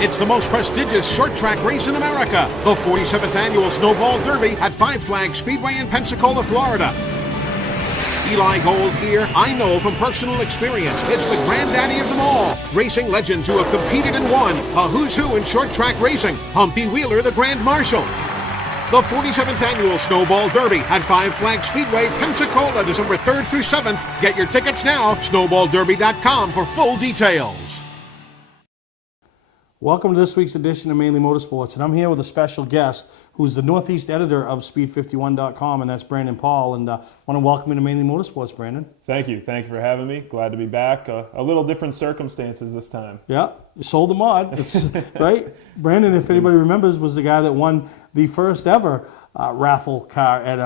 It's the most prestigious short track race in America, the 47th Annual Snowball Derby at Five Flags Speedway in Pensacola, Florida. Eli Gold here, I know from personal experience, it's the granddaddy of them all. Racing legends who have competed and won, a who's who in short track racing. Humpy Wheeler, the Grand Marshal. The 47th Annual Snowball Derby at Five Flags Speedway, Pensacola, December 3rd through 7th. Get your tickets now, snowballderby.com for full details. Welcome to this week's edition of Mainely Motorsports, and I'm here with a special guest who's the Northeast editor of Speed51.com, and that's Brandon Paul, and I want to welcome you to Mainely Motorsports, Brandon. Thank you. Thank you for having me. Glad to be back. A little different circumstances this time. Yeah, you sold the mod, right? Brandon, if anybody remembers, was the guy that won the first ever raffle car at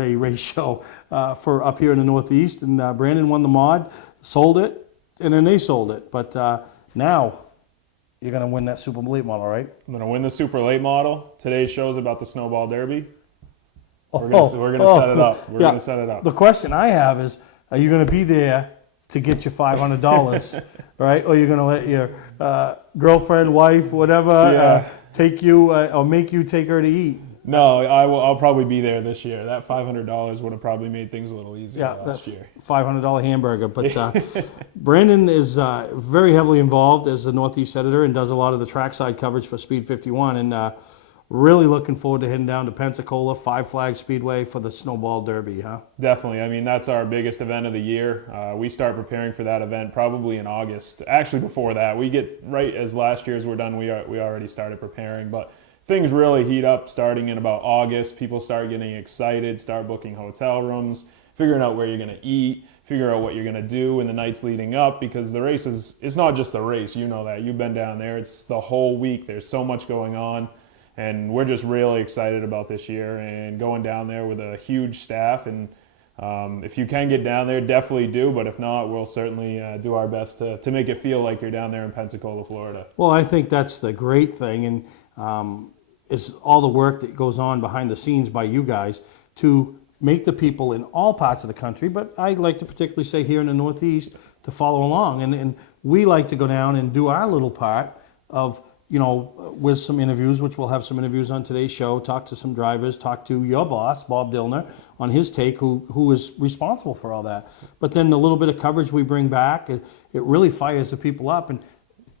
a race show for up here in the Northeast, and Brandon won the mod, sold it, and then they sold it. But now you're going to win that super late model, right? I'm going to win the super late model. Today's show is about the Snowball Derby. We're going to set it up. We're going to set it up. The question I have is, are you going to be there to get your $500, right? Or you're going to let your girlfriend, wife, whatever, take you or make you take her to eat? No, I'll probably be there this year. That $500 would have probably made things a little easier last year. $500 hamburger. But Brandon is very heavily involved as the Northeast editor and does a lot of the trackside coverage for Speed 51. And really looking forward to heading down to Pensacola, Five Flags Speedway for the Snowball Derby, huh? Definitely. I mean, that's our biggest event of the year. We start preparing for that event probably in August. Actually, before that, we get right as last year's we're done. We already started preparing, but things really heat up starting in about August. People start getting excited, start booking hotel rooms, figuring out where you're going to eat, figure out what you're going to do in the nights leading up, because the race it's not just the race. You know that. You've been down there. It's the whole week. There's so much going on, and we're just really excited about this year and going down there with a huge staff. And if you can get down there, definitely do, but if not, we'll certainly do our best to make it feel like you're down there in Pensacola, Florida. Well, I think that's the great thing, and is all the work that goes on behind the scenes by you guys to make the people in all parts of the country, but I like to particularly say here in the Northeast, to follow along. And we like to go down and do our little part of, with some interviews, which we'll have some interviews on today's show, talk to some drivers, talk to your boss, Bob Dillner, on his take, who is responsible for all that. But then the little bit of coverage we bring back, it really fires the people up. And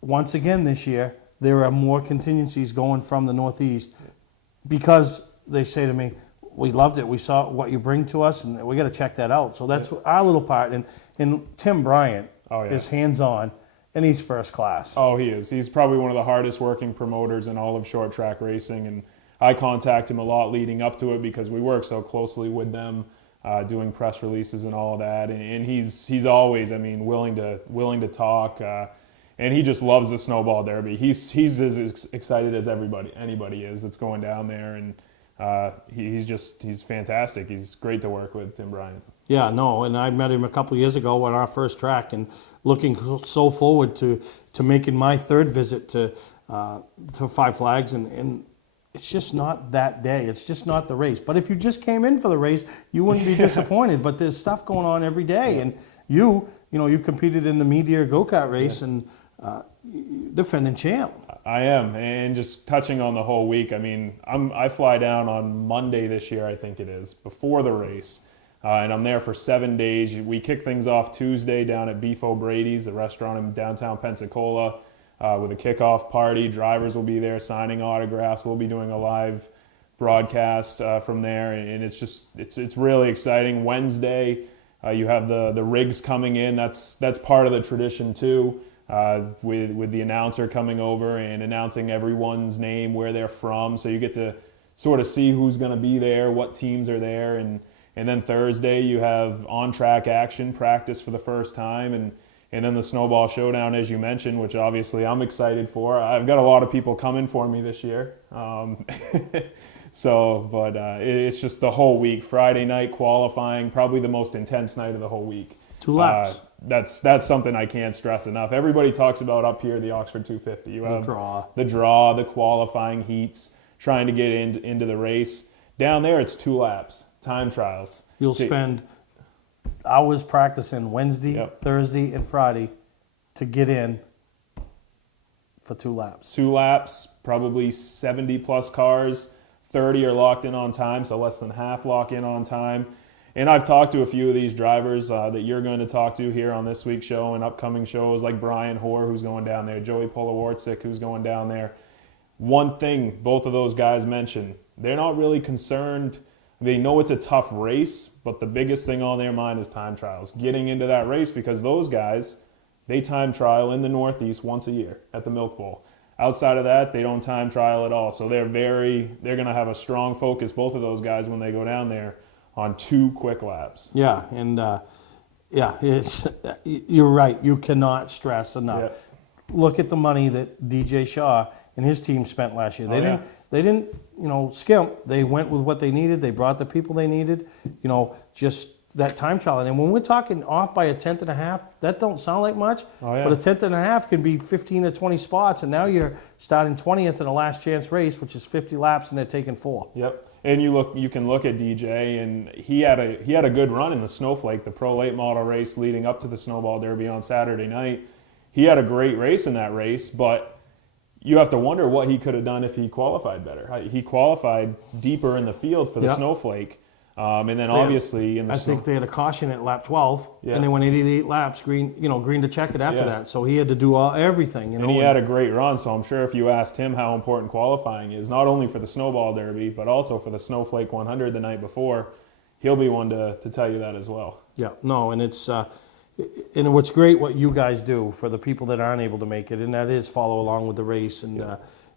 once again this year, there are more contingencies going from the Northeast because they say to me, we loved it, we saw what you bring to us, and we got to check that out. So that's our little part. And Tim Bryant is hands-on, and he's first class. Oh, he is. He's probably one of the hardest working promoters in all of short track racing, and I contact him a lot leading up to it because we work so closely with them, doing press releases and all of that. And he's always, willing to talk. And he just loves the Snowball Derby. He's as excited as anybody is that's going down there, and he's fantastic. He's great to work with, Tim Bryant. Yeah, no, and I met him a couple of years ago on our first track, and looking so forward to making my third visit to Five Flags, and it's just not that day. It's just not the race. But if you just came in for the race, you wouldn't be disappointed. But there's stuff going on every day, and you competed in the Meteor go-kart race, and defending champ. I am, and just touching on the whole week, I fly down on Monday this year, I think it is, before the race, and I'm there for 7 days. We kick things off Tuesday down at Beef O'Brady's, the restaurant in downtown Pensacola, with a kickoff party. Drivers will be there signing autographs. We'll be doing a live broadcast from there, and it's really exciting. Wednesday, you have the rigs coming in. That's part of the tradition too. With the announcer coming over and announcing everyone's name, where they're from, so you get to sort of see who's going to be there, what teams are there, and then Thursday you have on-track action, practice for the first time, and then the Snowball Showdown, as you mentioned, which obviously I'm excited for. I've got a lot of people coming for me this year, it's just the whole week. Friday night qualifying, probably the most intense night of the whole week. 2 laps. That's something I can't stress enough. Everybody talks about up here the Oxford 250. You have the draw, the qualifying heats, trying to get into the race. Down there, it's 2 laps, time trials. You'll spend hours practicing Wednesday, Thursday, and Friday to get in for 2 laps. 2 laps, probably 70-plus cars. 30 are locked in on time, so less than half lock in on time. And I've talked to a few of these drivers that you're going to talk to here on this week's show and upcoming shows, like Brian Hoare, who's going down there, Joey Polowarczyk, who's going down there. One thing both of those guys mentioned, they're not really concerned. They know it's a tough race, but the biggest thing on their mind is time trials. Getting into that race, because those guys, they time trial in the Northeast once a year at the Milk Bowl. Outside of that, they don't time trial at all. So they're going to have a strong focus, both of those guys, when they go down there, on 2 quick laps. Yeah, and you're right. You cannot stress enough. Yeah. Look at the money that DJ Shaw and his team spent last year. They didn't skimp. They went with what they needed. They brought the people they needed. Just that time trial. And when we're talking off by a 1/10 and a half, that don't sound like much. Oh, yeah. But a 1/10 and a half can be 15 or 20 spots, and now you're starting 20th in a last chance race, which is 50 laps, and they're taking 4. Yep. And you can look at DJ, and he had a good run in the Snowflake, the Pro Late Model race leading up to the Snowball Derby on Saturday night. He had a great race in that race, but you have to wonder what he could have done if he qualified better. He qualified deeper in the field for the Snowflake, and then obviously in the I think they had a caution at lap 12, Yeah. and they went 88 laps, green to check it after that. So he had to do everything. And he had a great run, so I'm sure if you asked him how important qualifying is, not only for the Snowball Derby, but also for the Snowflake 100 the night before, he'll be one to tell you that as well. Yeah, no, and it's and what's great what you guys do for the people that aren't able to make it, and that is follow along with the race, and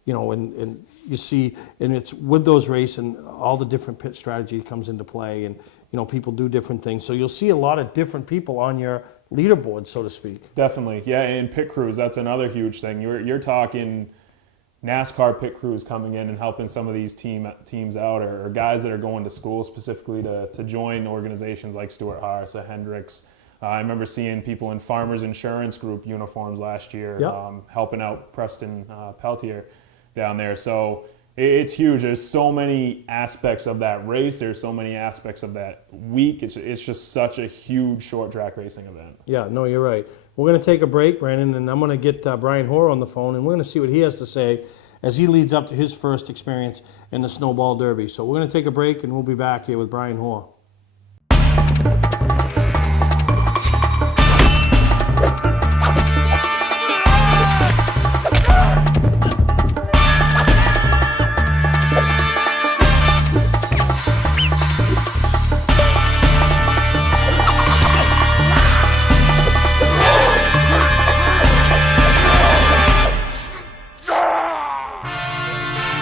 and you see, and it's with those races and all the different pit strategy comes into play, and people do different things, so you'll see a lot of different people on your leaderboard, so to speak. Definitely, yeah, and pit crews, that's another huge thing. You're talking NASCAR pit crews coming in and helping some of these teams out, or guys that are going to school specifically to join organizations like Stuart Haas, Hendricks. I remember seeing people in Farmers Insurance Group uniforms last year, helping out Preston Peltier down there. So it's huge. There's so many aspects of that race. There's so many aspects of that week. It's just such a huge short track racing event. Yeah, no, you're right. We're going to take a break, Brandon, and I'm going to get Brian Hoare on the phone, and we're going to see what he has to say as he leads up to his first experience in the Snowball Derby. So we're going to take a break, and we'll be back here with Brian Hoare.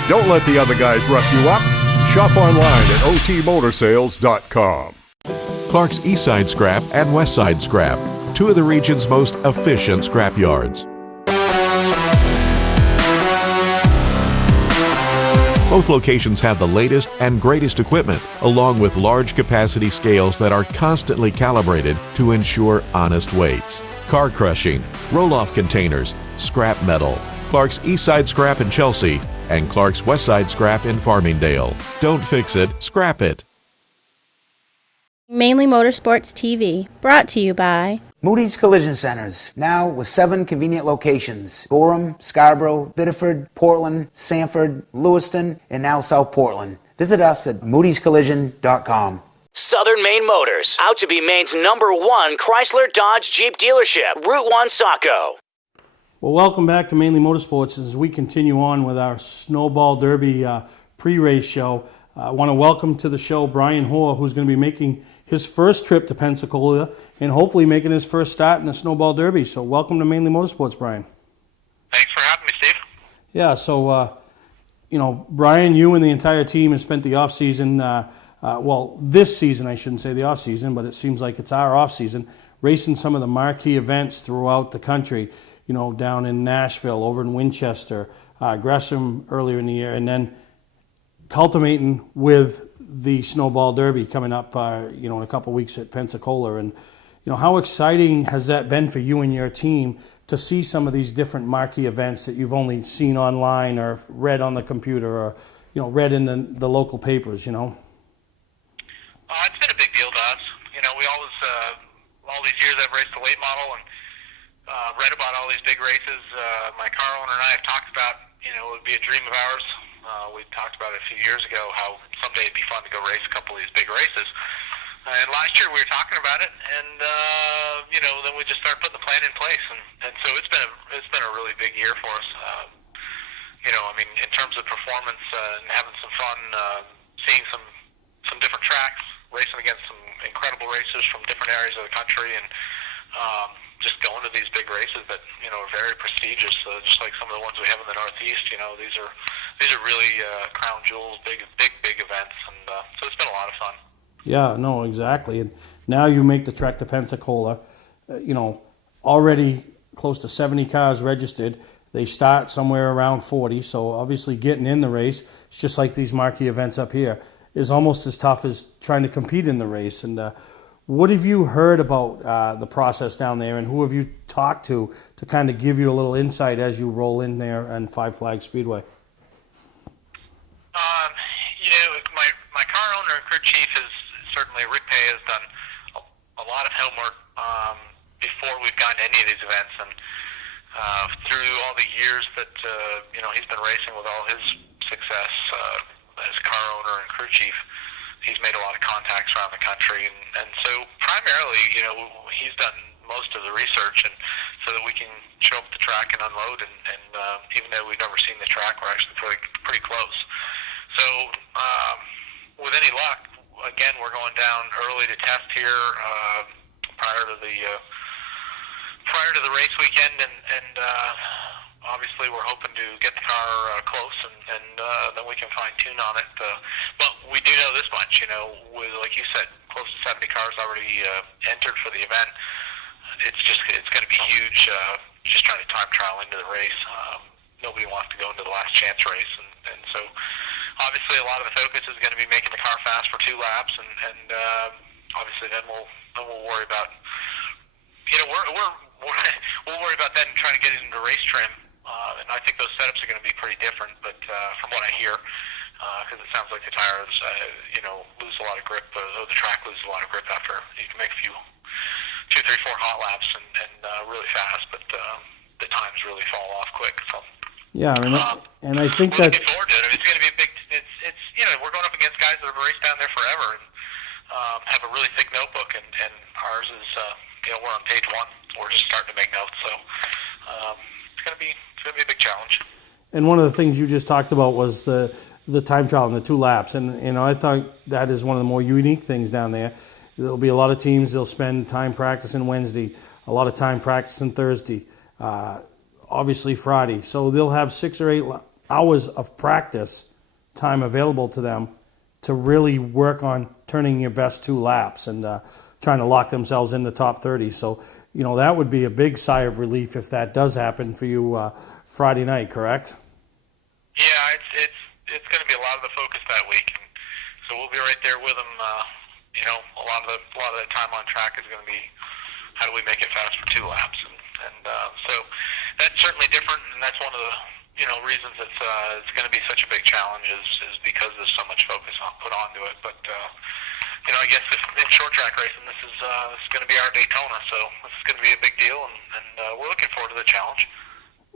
Don't let the other guys rough you up. Shop online at otmotorsales.com. Clark's Eastside Scrap and Westside Scrap, 2 of the region's most efficient scrap yards. Both locations have the latest and greatest equipment, along with large capacity scales that are constantly calibrated to ensure honest weights. Car crushing, roll-off containers, scrap metal. Clark's Eastside Scrap in Chelsea and Clark's Westside Scrap in Farmingdale. Don't fix it, scrap it. Mainly Motorsports TV, brought to you by Moody's Collision Centers, now with 7 convenient locations: Gorham, Scarborough, Biddeford, Portland, Sanford, Lewiston, and now South Portland. Visit us at moodyscollision.com. Southern Maine Motors, out to be Maine's #1 Chrysler Dodge Jeep dealership, Route 1 Saco. Well, welcome back to Mainly Motorsports as we continue on with our Snowball Derby pre-race show. I want to welcome to the show Brian Hoare, who's going to be making his first trip to Pensacola and hopefully making his first start in the Snowball Derby. So welcome to Mainly Motorsports, Brian. Thanks for having me, Steve. Yeah, so, Brian, you and the entire team have spent the off-season, this season, I shouldn't say the off-season, but it seems like it's our off-season, racing some of the marquee events throughout the country. Down in Nashville, over in Winchester, Gresham earlier in the year, and then culminating with the Snowball Derby coming up, in a couple weeks at Pensacola. And, how exciting has that been for you and your team to see some of these different marquee events that you've only seen online or read on the computer or, read in the local papers, It's been a big deal to us. We always, all these years I've raced the late model, and read about all these big races. My car owner and I have talked about, it would be a dream of ours. We talked about it a few years ago how someday it'd be fun to go race a couple of these big races. And last year we were talking about it, and then we just started putting the plan in place, and so it's been a really big year for us. In terms of performance and having some fun, seeing some different tracks, racing against some incredible racers from different areas of the country, and just going to these big races that are very prestigious. Just like some of the ones we have in the Northeast, these are really crown jewels, big events, and so it's been a lot of fun. Yeah, no, exactly. And now you make the trek to Pensacola, already close to 70 cars registered. They start somewhere around 40, so obviously getting in the race, it's just like these marquee events up here, is almost as tough as trying to compete in the race. And what have you heard about the process down there, and who have you talked to kind of give you a little insight as you roll in there on Five Flags Speedway? My car owner and crew chief is certainly, Rick Pay has done a lot of homework before we've gone to any of these events, and through all the years that he's been racing with all his success as car owner and crew chief, he's made a lot of contacts around the country, and so primarily, he's done most of the research, and so that we can show up at the track and unload, and even though we've never seen the track, we're actually pretty close. So with any luck, again, we're going down early to test here prior to the race weekend, and obviously we're hoping to get the car close, and then we can fine tune on it. But we do know this much, with, like you said, close to 70 cars already entered for the event. It's going to be huge. Just trying to time trial into the race. Nobody wants to go into the last chance race, and so obviously a lot of the focus is going to be making the car fast for 2 laps, and obviously then we'll worry about we'll worry about then trying to get it into race trim, and I think those setups are going to be pretty different. But from what I hear, because it sounds like the tires lose a lot of grip, the track loses a lot of grip after you can make a few 2, 3, 4 hot laps and really fast, but the times really fall off quick. So. Yeah, and I think we're that looking forward to it. It's going to be a big. It's we're going up against guys that have raced down there forever and have a really thick notebook, and ours is we're on page 1. We're just starting to make notes, so it's going to be a big challenge. And one of the things you just talked about was the time trial and the 2 laps, and I thought that is one of the more unique things down there. There'll be a lot of teams. They'll spend time practicing Wednesday, a lot of time practicing Thursday. Obviously Friday. So they'll have 6 or 8 hours of practice time available to them to really work on turning your best 2 laps and trying to lock themselves in the top 30. So, that would be a big sigh of relief if that does happen for you Friday night, correct? Yeah, it's going to be a lot of the focus that week. So we'll be right there with them. A lot of the time on track is going to be how do we make it fast for 2 laps, and so that's certainly different, and that's one of the reasons it's going to be such a big challenge is because there's so much focus put onto it. But I guess if in short track racing, this is going to be our Daytona, so this is going to be a big deal, and we're looking forward to the challenge.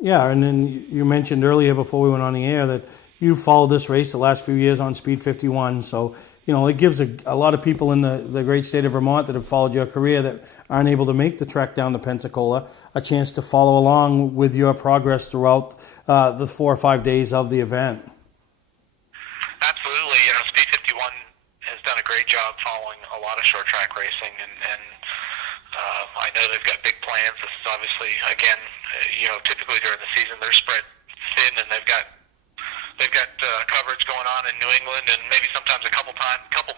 Yeah, and then you mentioned earlier before we went on the air that you followed this race the last few years on Speed 51, so it gives a lot of people in the great state of Vermont that have followed your career that aren't able to make the trek down to Pensacola a chance to follow along with your progress throughout the 4 or 5 days of the event. Absolutely. Speed 51 has done a great job following a lot of short track racing, and I know they've got big plans. This is obviously, again, typically during the season they're spread thin, and they've got coverage going on in New England, and maybe sometimes a couple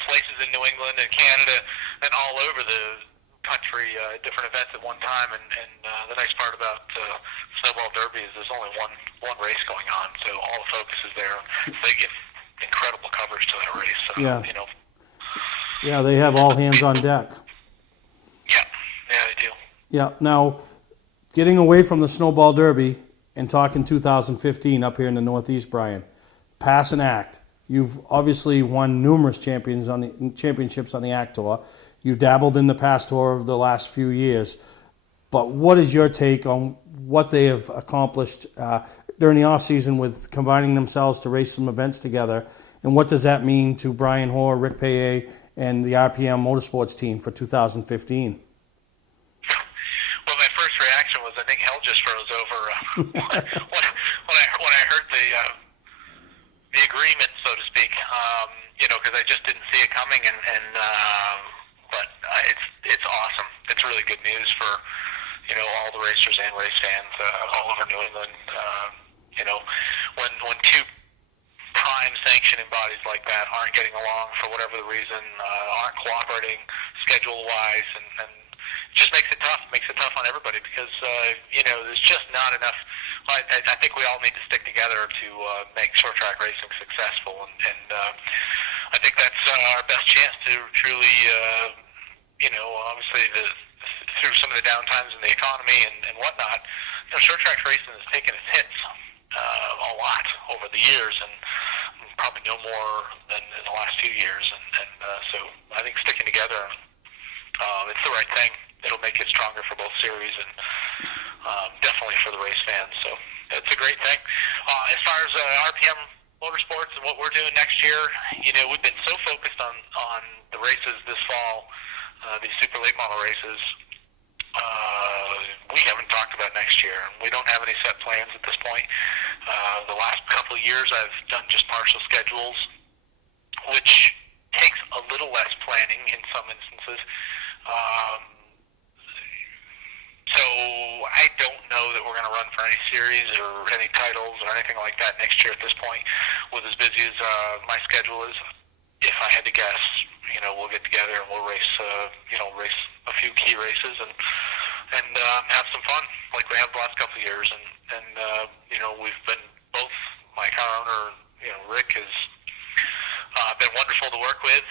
places in New England and Canada, and all over the country, different events at one time. And the nice part about Snowball Derby is there's only one race going on, so all the focus is there. So they give incredible coverage to that race. So, yeah. Yeah, they have all hands on deck. Yeah, they do. Yeah. Now, getting away from the Snowball Derby and talking 2015 up here in the Northeast, Brian, pass and act. You've obviously won numerous championships on the ACT Tour. You dabbled in the PASS Tour over the last few years. But what is your take on what they have accomplished during the off season with combining themselves to race some events together, and what does that mean to Brian Hoare, Rick Payet, and the RPM Motorsports team for 2015? Well, my first reaction was I think hell just froze over when I heard the agreement, so to speak. Because I just didn't see it coming, but it's awesome. It's really good news for all the racers and race fans all over New England. When two prime sanctioning bodies like that aren't getting along for whatever the reason, aren't cooperating schedule-wise, and it just makes it tough. Makes it tough on everybody because there's just not enough. I think we all need to stick together to make short track racing successful, and I think that's our best chance to truly, obviously through some of the downtimes in the economy and whatnot, short track racing has taken its hits a lot over the years, and probably no more than in the last few years, and so I think sticking together, it's the right thing. It'll make it stronger for both series and definitely for the race fans. So it's a great thing. As far as RPM Motorsports and what we're doing next year, we've been so focused on the races this fall, these super late model races. We haven't talked about next year. We don't have any set plans at this point. The last couple of years I've done just partial schedules, which takes a little less planning in some instances. So I don't know that we're going to run for any series or any titles or anything like that next year at this point. With as busy as my schedule is, if I had to guess, we'll get together and we'll race, race a few key races and have some fun like we have the last couple of years. And we've been both. My car owner, Rick, has been wonderful to work with.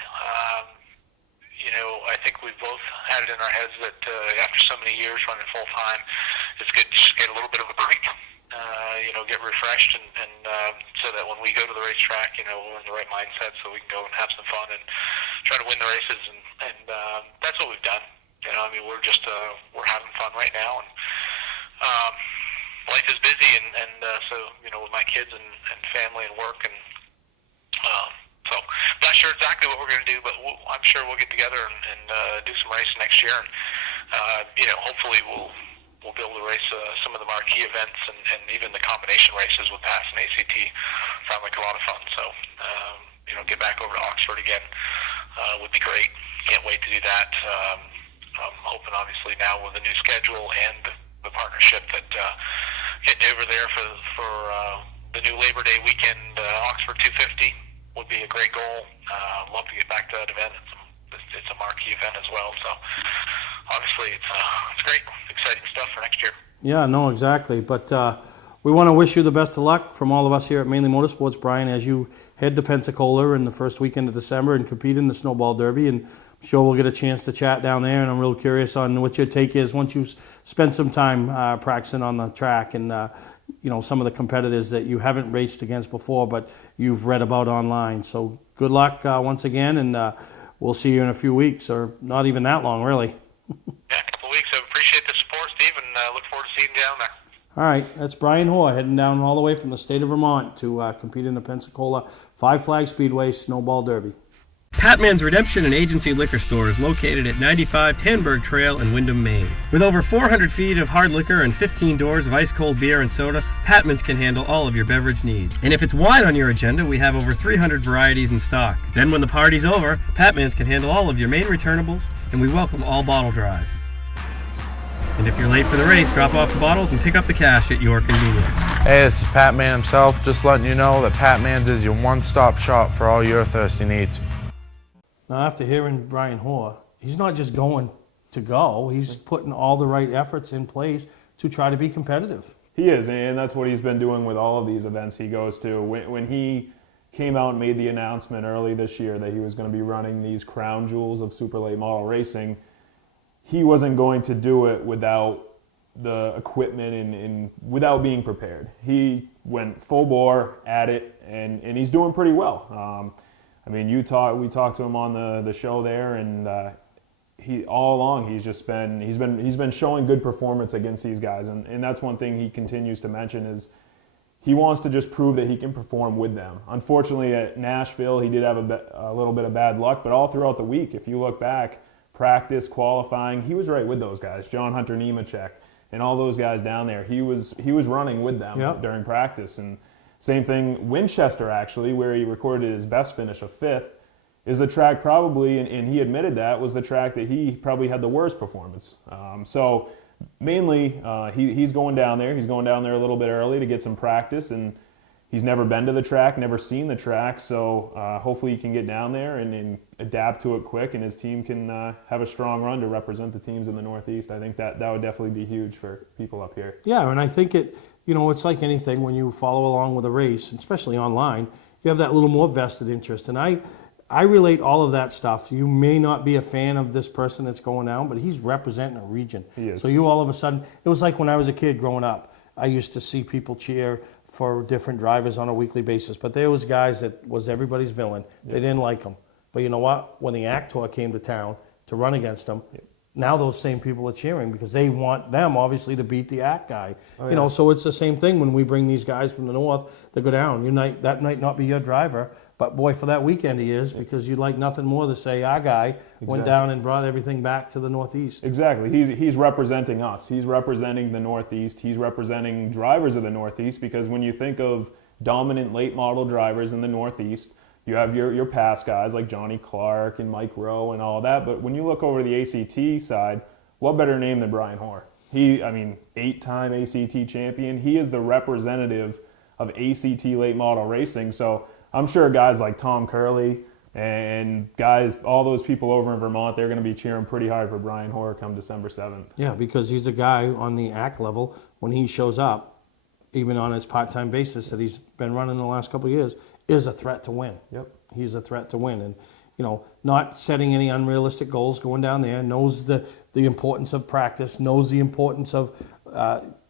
I think we've both had it in our heads that after so many years running full time, it's good to just get a little bit of a break, get refreshed, and so that when we go to the racetrack, we're in the right mindset, so we can go and have some fun and try to win the races, and that's what we've done. We're just we're having fun right now, and life is busy, and so with my kids and family and work and. So I'm not sure exactly what we're going to do, but I'm sure we'll get together and do some racing next year, and hopefully we'll be able to race some of the marquee events and even the combination races with PASS and ACT. Sound like a lot of fun. So get back over to Oxford again would be great. Can't wait to do that. I'm hoping obviously now with the new schedule and the partnership that getting over there for the new Labor Day weekend, Oxford 250. Would be a great goal. Love to get back to that event. It's a marquee event as well. So obviously it's great, exciting stuff for next year. Yeah, no, exactly. But we want to wish you the best of luck from all of us here at Mainely Motorsports, Brian, as you head to Pensacola in the first weekend of December and compete in the Snowball Derby. And I'm sure we'll get a chance to chat down there. And I'm real curious on what your take is once you've spent some time practicing on the track and some of the competitors that you haven't raced against before, but you've read about online. So good luck once again, and we'll see you in a few weeks, or not even that long, really. Yeah, a couple of weeks. I appreciate the support, Steve, and look forward to seeing you down there. All right, that's Brian Hoare heading down all the way from the state of Vermont to compete in the Pensacola Five Flag Speedway Snowball Derby. Patman's Redemption and Agency Liquor Store is located at 95 Tanberg Trail in Windham, Maine. With over 400 feet of hard liquor and 15 doors of ice-cold beer and soda, Patman's can handle all of your beverage needs. And if it's wine on your agenda, we have over 300 varieties in stock. Then when the party's over, Patman's can handle all of your main returnables, and we welcome all bottle drives. And if you're late for the race, drop off the bottles and pick up the cash at your convenience. Hey, this is Pat Man himself, just letting you know that Pat Man's is your one-stop shop for all your thirsty needs. Now, after hearing Brian Hoare, he's not just going to go, he's putting all the right efforts in place to try to be competitive. He is, and that's what he's been doing with all of these events he goes to. When he came out and made the announcement early this year that he was going to be running these crown jewels of super late model racing, he wasn't going to do it without the equipment and without being prepared. He went full bore at it, and he's doing pretty well. We talked to him on the show there, and he all along he's been showing good performance against these guys, and that's one thing he continues to mention is he wants to just prove that he can perform with them. Unfortunately, at Nashville, he did have a little bit of bad luck, but all throughout the week, if you look back, practice, qualifying, he was right with those guys. John Hunter Nemechek and all those guys down there, he was running with them during practice. And same thing, Winchester actually, where he recorded his best finish of 5th, is the track probably, and he admitted that, was the track that he probably had the worst performance. So mainly, he's going down there. He's going down there a little bit early to get some practice, and he's never been to the track, never seen the track, so hopefully he can get down there and adapt to it quick, and his team can have a strong run to represent the teams in the Northeast. I think that would definitely be huge for people up here. Yeah, and I think it's like anything when you follow along with a race, especially online, you have that little more vested interest, and I relate all of that stuff. You may not be a fan of this person that's going down, but he's representing a region. He is. So you all of a sudden, it was like when I was a kid growing up, I used to see people cheer for different drivers on a weekly basis, but there was guys that was everybody's villain. They didn't like him. But you know what? When the Actor came to town to run against him, now those same people are cheering because they want them, obviously, to beat the Act guy. So it's the same thing when we bring these guys from the north that go down. That might not be your driver, but boy, for that weekend he is, because you'd like nothing more to say our guy went down and brought everything back to the Northeast. Exactly. He's representing us. He's representing the Northeast. He's representing drivers of the Northeast, because when you think of dominant late model drivers in the Northeast, you have your past guys like Johnny Clark and Mike Rowe and all that, but when you look over the ACT side, what better name than Brian Hoare? 8-time ACT champion. He is the representative of ACT late model racing, so I'm sure guys like Tom Curley and guys, all those people over in Vermont, they're going to be cheering pretty hard for Brian Hoare come December 7th. Yeah, because he's a guy on the ACT level, when he shows up, even on his part-time basis that he's been running the last couple of years, is a threat to win. Yep. He's a threat to win. And, not setting any unrealistic goals going down there, knows the importance of practice, knows the importance of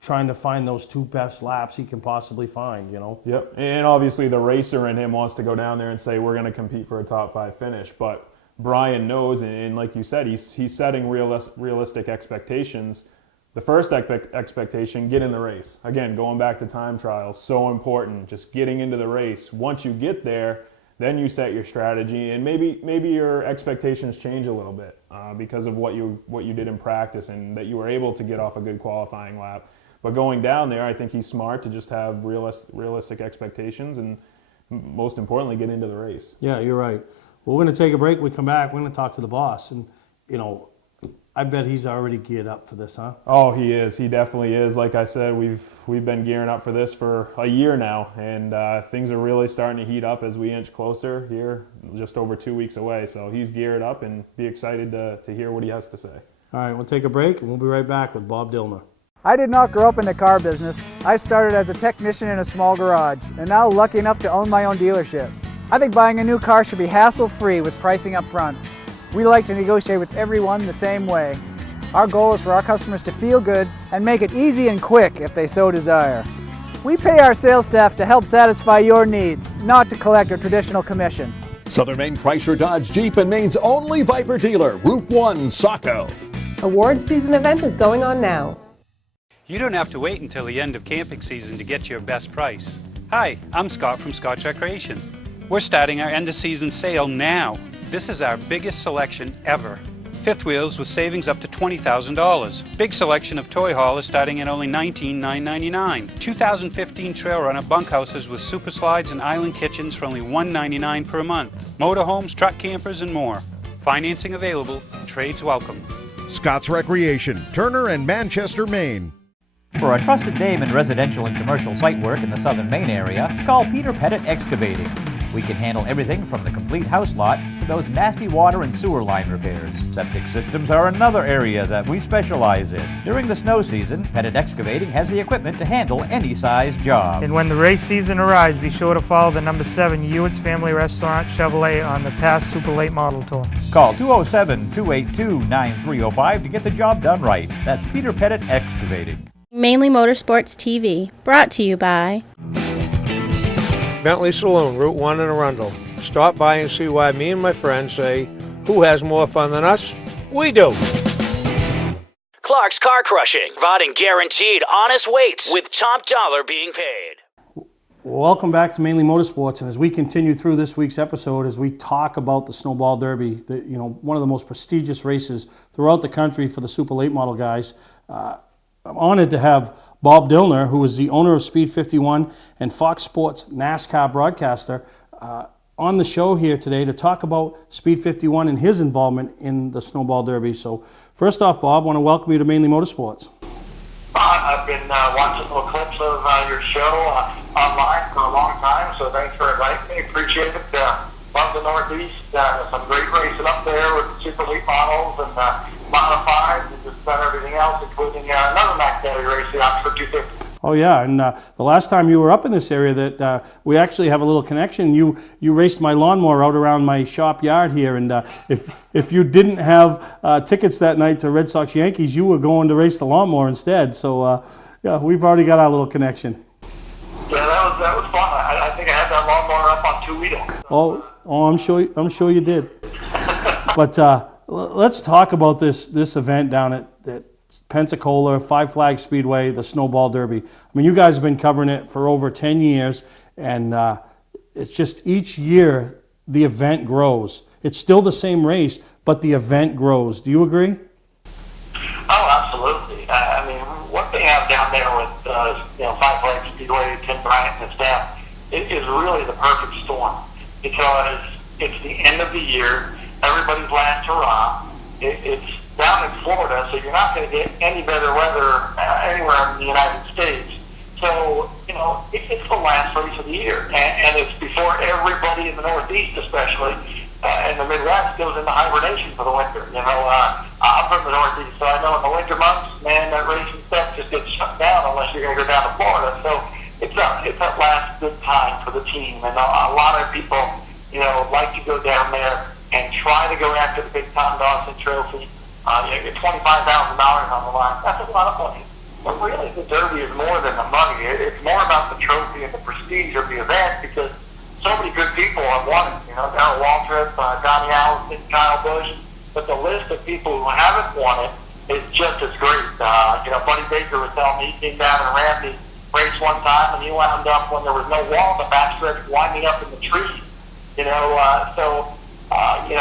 trying to find those 2 best laps he can possibly find, Yep, and obviously the racer in him wants to go down there and say, we're going to compete for a top 5 finish, but Brian knows, and like you said, he's setting realistic expectations. The first expectation, get in the race. Again, going back to time trials, so important, just getting into the race. Once you get there, then you set your strategy, and maybe your expectations change a little bit because of what you did in practice and that you were able to get off a good qualifying lap. But going down there, I think he's smart to just have realistic expectations and, most importantly, get into the race. Yeah, you're right. Well, we're going to take a break. When we come back, we're going to talk to the boss. And, I bet he's already geared up for this, huh? Oh, he is. He definitely is. Like I said, we've been gearing up for this for a year now, and things are really starting to heat up as we inch closer here, just over 2 weeks away. So he's geared up, and be excited to hear what he has to say. All right, we'll take a break, and we'll be right back with Bob Dillner. I did not grow up in the car business. I started as a technician in a small garage, and now lucky enough to own my own dealership. I think buying a new car should be hassle-free with pricing up front. We like to negotiate with everyone the same way. Our goal is for our customers to feel good and make it easy and quick if they so desire. We pay our sales staff to help satisfy your needs, not to collect a traditional commission. Southern Maine Chrysler Dodge Jeep and Maine's only Viper dealer, Route 1 Saco. Award season event is going on now. You don't have to wait until the end of camping season to get your best price. Hi, I'm Scott from Scott's Recreation. We're starting our end of season sale now. This is our biggest selection ever. Fifth wheels with savings up to $20,000. Big selection of toy haulers starting at only $19,999. 2015 Trail Runner bunkhouses with super slides and island kitchens for only $199 per month. Motorhomes, truck campers, and more. Financing available. Trades welcome. Scott's Recreation, Turner and Manchester, Maine. For a trusted name in residential and commercial site work in the Southern Maine area, call Peter Pettit Excavating. We can handle everything from the complete house lot to those nasty water and sewer line repairs. Septic systems are another area that we specialize in. During the snow season, Pettit Excavating has the equipment to handle any size job. And when the race season arrives, be sure to follow the number 7 Hewitt's Family Restaurant Chevrolet on the past Super Late Model Tour. Call 207-282-9305 to get the job done right. That's Peter Pettit Excavating. Mainely Motorsports TV, brought to you by Bentley Saloon, Route 1 in Arundel. Stop by and see why me and my friends say, who has more fun than us? We do. Clark's Car Crushing, providing guaranteed honest weights with top dollar being paid. Welcome back to Mainly Motorsports, and as we continue through this week's episode, as we talk about the Snowball Derby, one of the most prestigious races throughout the country for the Super Late Model guys, I'm honored to have Bob Dillner, who is the owner of Speed 51 and Fox Sports NASCAR broadcaster, on the show here today to talk about Speed 51 and his involvement in the Snowball Derby. So first off, Bob, I want to welcome you to Mainly Motorsports. I've been watching little clips of your show online for a long time, so thanks for inviting me. Appreciate it. Love the Northeast. Some great racing up there with Super Late Models and Modifieds and just about everything else, including another Max Daddy race, the Oxford 250. Oh yeah, and the last time you were up in this area, that we actually have a little connection. You raced my lawnmower out around my shop yard here, and if you didn't have tickets that night to Red Sox Yankees, you were going to race the lawnmower instead. So yeah, we've already got our little connection. Yeah, that was fun. I think I had that lawnmower up on 2 wheels. Oh, I'm sure you did. But let's talk about this event down at Pensacola, Five Flag Speedway, the Snowball Derby. I mean, you guys have been covering it for over 10 years, and it's just each year the event grows. It's still the same race, but the event grows. Do you agree? Oh, absolutely. I mean, what they have down there with Five Flag Speedway, Tim Bryant and his staff, it is really the perfect storm because it's the end of the year, everybody's last hurrah. It's down in Florida, so you're not going to get any better weather anywhere in the United States. So, it's the last race of the year, and it's before everybody in the Northeast, especially, and the Midwest goes into hibernation for the winter. I'm from the Northeast, so I know in the winter months, man, that racing stuff just gets shut down unless you're going to go down to Florida. So it's that last good time for the team, and a lot of people, like to go down there and try to go after the big Tom Dawson Trophy. You get $25,000 on the line. That's a lot of money. But really, the Derby is more than the money. It's more about the trophy and the prestige of the event because so many good people have won it. Darrell Waltrip, Donnie Allison, Kyle Busch. But the list of people who haven't won it is just as great. Buddy Baker was telling me he came down and ran the race one time, and he wound up when there was no wall in the backstretch, winding up in the trees.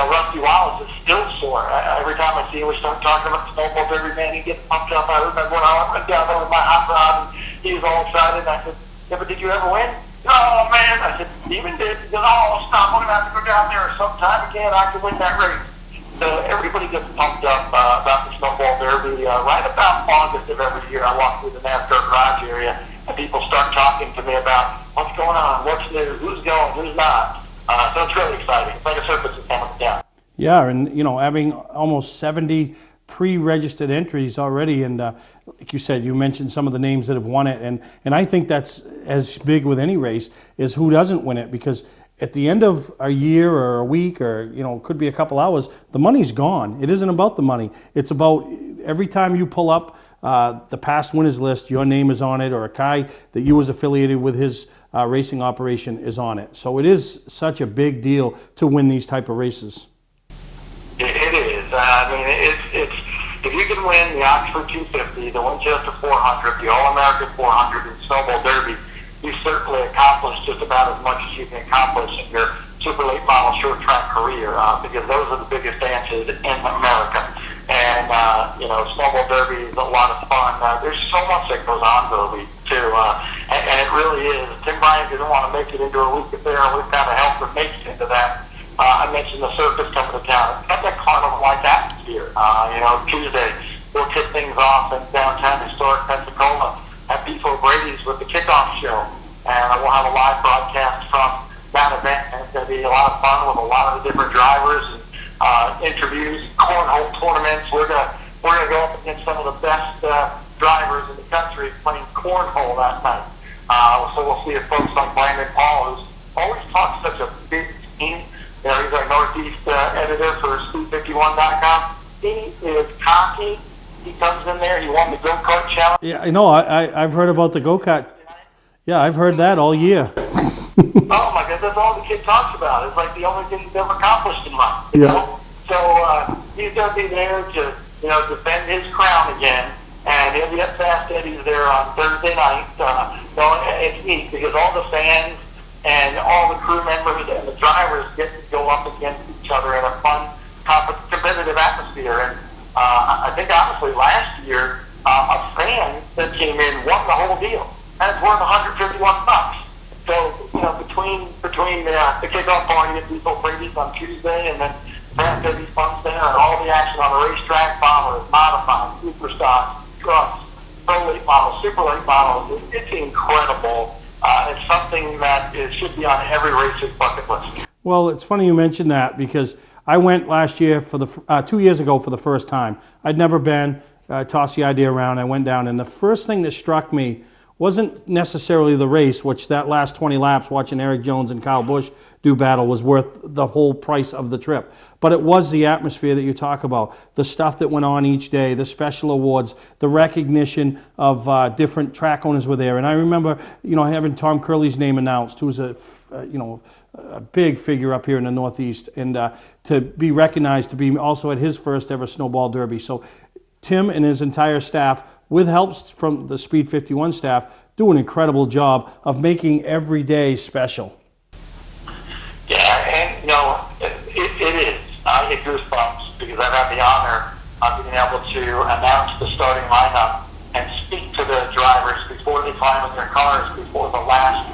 Rusty Wallace is still sore. Every time I see him, we start talking about the Snowball Derby, man, he gets pumped up. I remember when I went down there with my hot rod, and he was all excited, and I said, yeah, but did you ever win? Oh, man. I said, Steven did. He goes, oh, stop. We're going to have to go down there sometime again. I can win that race. So everybody gets pumped up about the Snowball Derby. Right about August of every year, I walk through the NASCAR garage area, and people start talking to me about what's going on, what's new, who's going, who's not. So it's really exciting. It's like a circus is coming down. Yeah, and having almost 70 pre-registered entries already, and like you said, you mentioned some of the names that have won it, and I think that's as big with any race is who doesn't win it, because at the end of a year or a week or could be a couple hours, the money's gone. It isn't about the money. It's about every time you pull up the past winners list, your name is on it, or a guy that you was affiliated with his racing operation is on it. So it is such a big deal to win these type of races. It is. It's if you can win the Oxford 250, the Winchester 400, the All-American 400, and Snowball Derby, you certainly accomplished just about as much as you can accomplish in your super late model short track career, because those are the biggest dances in America. And Snowball Derby is a lot of fun. There's so much that goes on Derby too, and it really is. Tim Bryant didn't want to make it into a week affair, and we've kind of helped him make it into that. I mentioned the circus coming to town. It's got that carnival-like atmosphere. Tuesday we'll kick things off in downtown historic Pensacola at Beefo Brady's with the kickoff show, and we'll have a live broadcast from that event. And it's going to be a lot of fun with a lot of the different drivers and interviews, cornhole tournaments. We're gonna go up against some of the best drivers in the country playing cornhole that night. So we'll see if folks like Brandon Paul, who's always talked such a big team. He's our Northeast editor for Speed51.com. He is cocky. He comes in there. He won the go-kart challenge. Yeah, I know. I've heard about the go-kart. Yeah, I've heard that all year. Oh my God, that's all the kid talks about. It's like the only thing he's ever accomplished in life. Yeah. So he's going to be there to, defend his crown again. And he'll be at Fast Eddie's there on Thursday night. So it's neat because all the fans and all the crew members and the drivers get to go up against each other in a fun, competitive atmosphere. And I think honestly last year, a fan that came in won the whole deal. And it's worth $151. So, between the kickoff party at Diesel Brady's on Tuesday and then Fast Eddie's Fun Center and all the action on the racetrack, bombers, modified, super stocks, trucks, pro late models, super late models, it's incredible. It's something that should be on every racer's bucket list. Well, it's funny you mentioned that because I went last year for 2 years ago for the first time. I'd never been. Tossed the idea around. I went down, and the first thing that struck me wasn't necessarily the race, which that last 20 laps watching Eric Jones and Kyle Busch do battle was worth the whole price of the trip. But it was the atmosphere that you talk about, the stuff that went on each day, the special awards, the recognition of different track owners were there. And I remember, having Tom Curley's name announced, who's a big figure up here in the Northeast, and to be recognized to be also at his first ever Snowball Derby. So Tim and his entire staff, with helps from the Speed 51 staff, do an incredible job of making every day special. Yeah, and it is. I get goosebumps because I've had the honor of being able to announce the starting lineup and speak to the drivers before they climb in their cars before the last,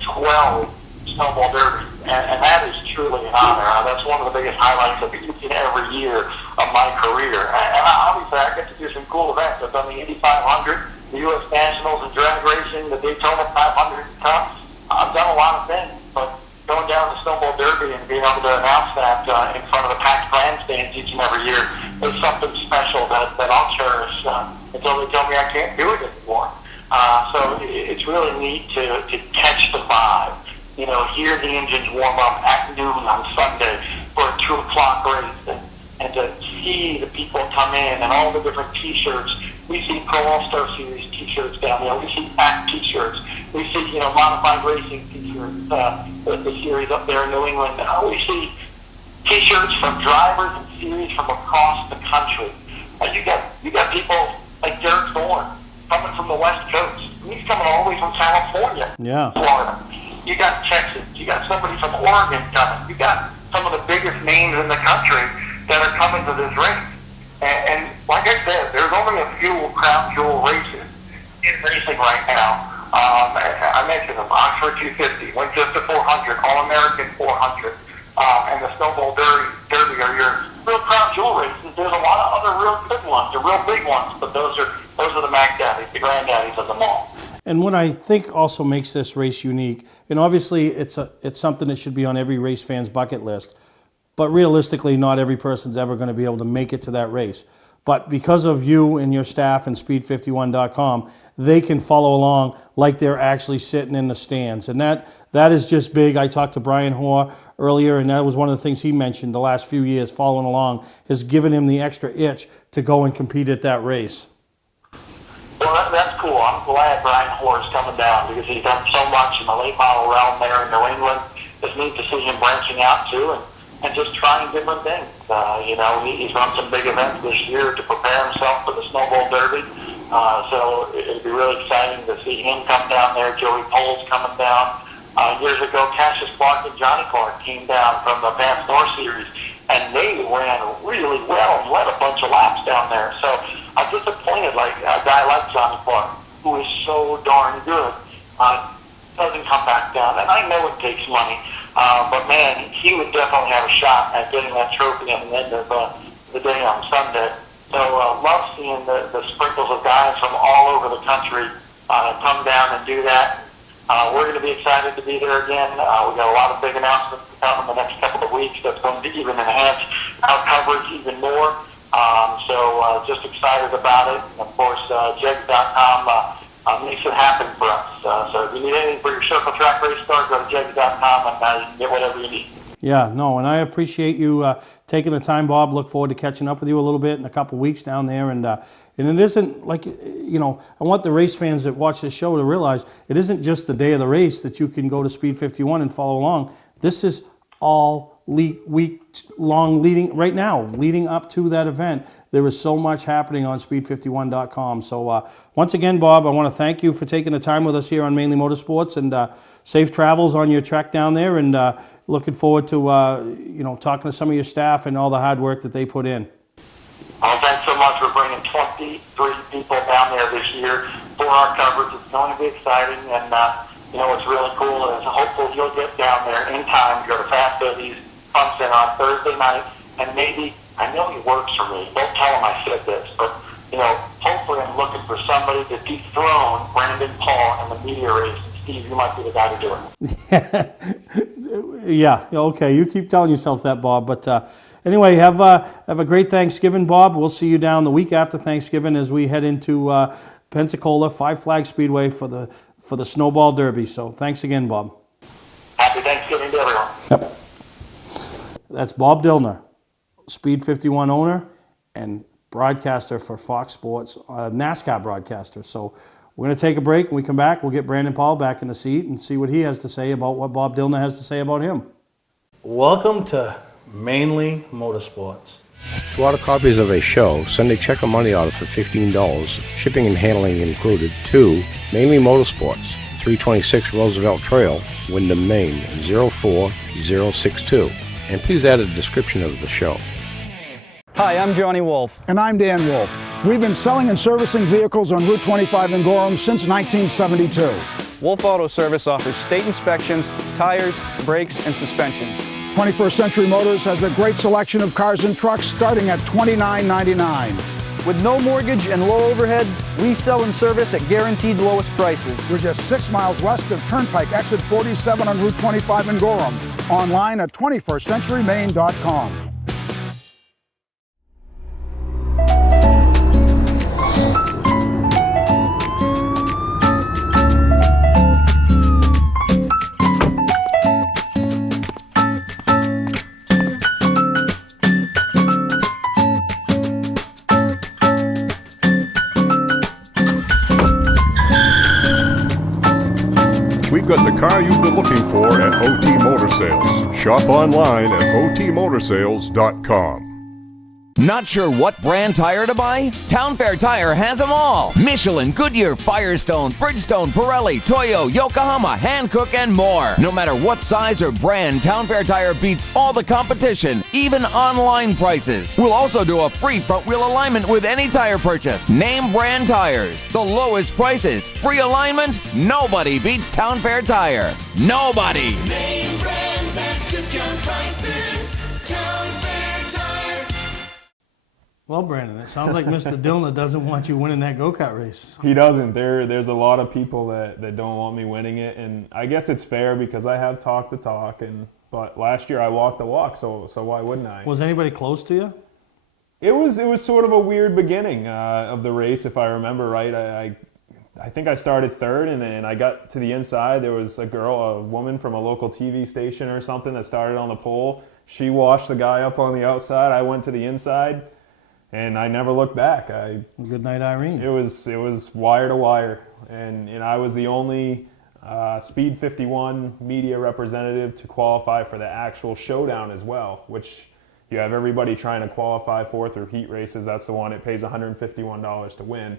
12 Snowball Derby. And that is truly an honor. That's one of the biggest highlights of each and every year of my career. And obviously I get to do some cool events. I've done the Indy 500, the U.S. Nationals and drag racing, the Daytona 500 Cup. I've done a lot of things, but going down to Snowball Derby and being able to announce that in front of the packed grandstands each and every year is something special that I'll cherish until they tell me I can't do it anymore. So it's really neat to catch the vibe. Hear the engines warm up at noon on Sunday for a 2 o'clock race, and to see the people come in and all the different T-shirts. We see Pro All-Star Series T-shirts down there. We see pack T-shirts. We see, modified racing T-shirts, the series up there in New England. We see T-shirts from drivers and series from across the country. You got people like Derek Thorne coming from the West Coast. He's coming all the way from California, Florida. You got Texas. You got somebody from Oregon coming. You got some of the biggest names in the country that are coming to this race. And like I said, there's only a few crown jewel races in racing right now. I mentioned them: Oxford 250, Winchester 400, All-American 400, and the Snowball Derby are your real crown jewel races. There's a lot of other real good ones, the real big ones, but those are the Mac Daddies, the granddaddies of them all. And what I think also makes this race unique, and obviously it's something that should be on every race fan's bucket list, but realistically not every person's ever going to be able to make it to that race. But because of you and your staff and Speed51.com, they can follow along like they're actually sitting in the stands. And that is just big. I talked to Brian Hoare earlier, and that was one of the things he mentioned the last few years following along has given him the extra itch to go and compete at that race. Well, that's cool. I'm glad Brian Hoare is coming down because he's done so much in the late model realm there in New England. It's neat to see him branching out too and just trying different things. He's run some big events this year to prepare himself for the Snowball Derby. So it'd be really exciting to see him come down there. Joey Pole's coming down. Years ago, Cassius Clark and Johnny Clark came down from the Vance North Series, and they ran really well and led a bunch of laps down there. So I'm disappointed, like a guy like Johnny Clark, who is so darn good, doesn't come back down. And I know it takes money, but man, he would definitely have a shot at getting that trophy at the end of the day on Sunday. So love seeing the sprinkles of guys from all over the country come down and do that. We're going to be excited to be there again. We got a lot of big announcements to come in the next couple of weeks that's going to even enhance our coverage even more. So just excited about it. And of course, jegs.com makes it happen for us. So if you need anything for your circle track race start, go to jegs.com and you can get whatever you need. Yeah, no, and I appreciate you taking the time, Bob. Look forward to catching up with you a little bit in a couple of weeks down there. And it isn't like, I want the race fans that watch this show to realize it isn't just the day of the race that you can go to Speed 51 and follow along. This is all week-long leading up to that event. There is so much happening on speed51.com. So once again, Bob, I want to thank you for taking the time with us here on Mainly Motorsports, and safe travels on your trek down there, and looking forward to talking to some of your staff and all the hard work that they put in. Well, thanks so much for bringing 23 people down there this year for our coverage. It's going to be exciting, and what's really cool is hopefully you'll get down there in time to go to Fast Eddie's Pumps In on Thursday night, and maybe, I know he works for me, don't tell him I said this, but hopefully I'm looking for somebody to dethrone Brandon Paul in the media race. Steve, you might be the guy to do it. Yeah, okay, you keep telling yourself that, Bob, but anyway, have a great Thanksgiving, Bob. We'll see you down the week after Thanksgiving as we head into Pensacola, Five Flag Speedway for the Snowball Derby. So thanks again, Bob. Happy Thanksgiving to everyone. Yep. That's Bob Dillner, Speed 51 owner and broadcaster for Fox Sports, NASCAR broadcaster. So we're going to take a break. When we come back, we'll get Brandon Paul back in the seat and see what he has to say about what Bob Dillner has to say about him. Welcome to Mainly Motorsports. To order copies of a show, send a check or money order for $15, shipping and handling included, to Mainly Motorsports, 326 Roosevelt Trail, Windham, Maine, 04062. And please add a description of the show. Hi, I'm Johnny Wolf. And I'm Dan Wolf. We've been selling and servicing vehicles on Route 25 in Gorham since 1972. Wolf Auto Service offers state inspections, tires, brakes, and suspension. 21st Century Motors has a great selection of cars and trucks starting at $29.99. With no mortgage and low overhead, we sell and service at guaranteed lowest prices. We're just 6 miles west of Turnpike, exit 47 on Route 25 in Gorham. Online at 21stcenturymaine.com. We've got the car you've been looking for at OT Motor Sales. Shop online at otmotorsales.com. Not sure what brand tire to buy? Town Fair Tire has them all. Michelin, Goodyear, Firestone, Bridgestone, Pirelli, Toyo, Yokohama, Hankook, and more. No matter what size or brand, Town Fair Tire beats all the competition, even online prices. We'll also do a free front wheel alignment with any tire purchase. Name brand tires, the lowest prices, free alignment. Nobody beats Town Fair Tire. Nobody. Name brands at discount prices. Town Fair Tire. Well, Brandon, it sounds like Mr. Dillner doesn't want you winning that go-kart race. He doesn't. There's a lot of people that don't want me winning it, and I guess it's fair because I have talked the talk, but last year I walked the walk, so why wouldn't I? Was anybody close to you? It was sort of a weird beginning of the race, if I remember right. I think I started third, and then I got to the inside. There was a woman from a local TV station or something that started on the pole. She washed the guy up on the outside. I went to the inside. And I never looked back. Good night, Irene. It was wire to wire, and I was the only Speed 51 media representative to qualify for the actual showdown as well, which you have everybody trying to qualify for through heat races. That's the one. It pays $151 to win.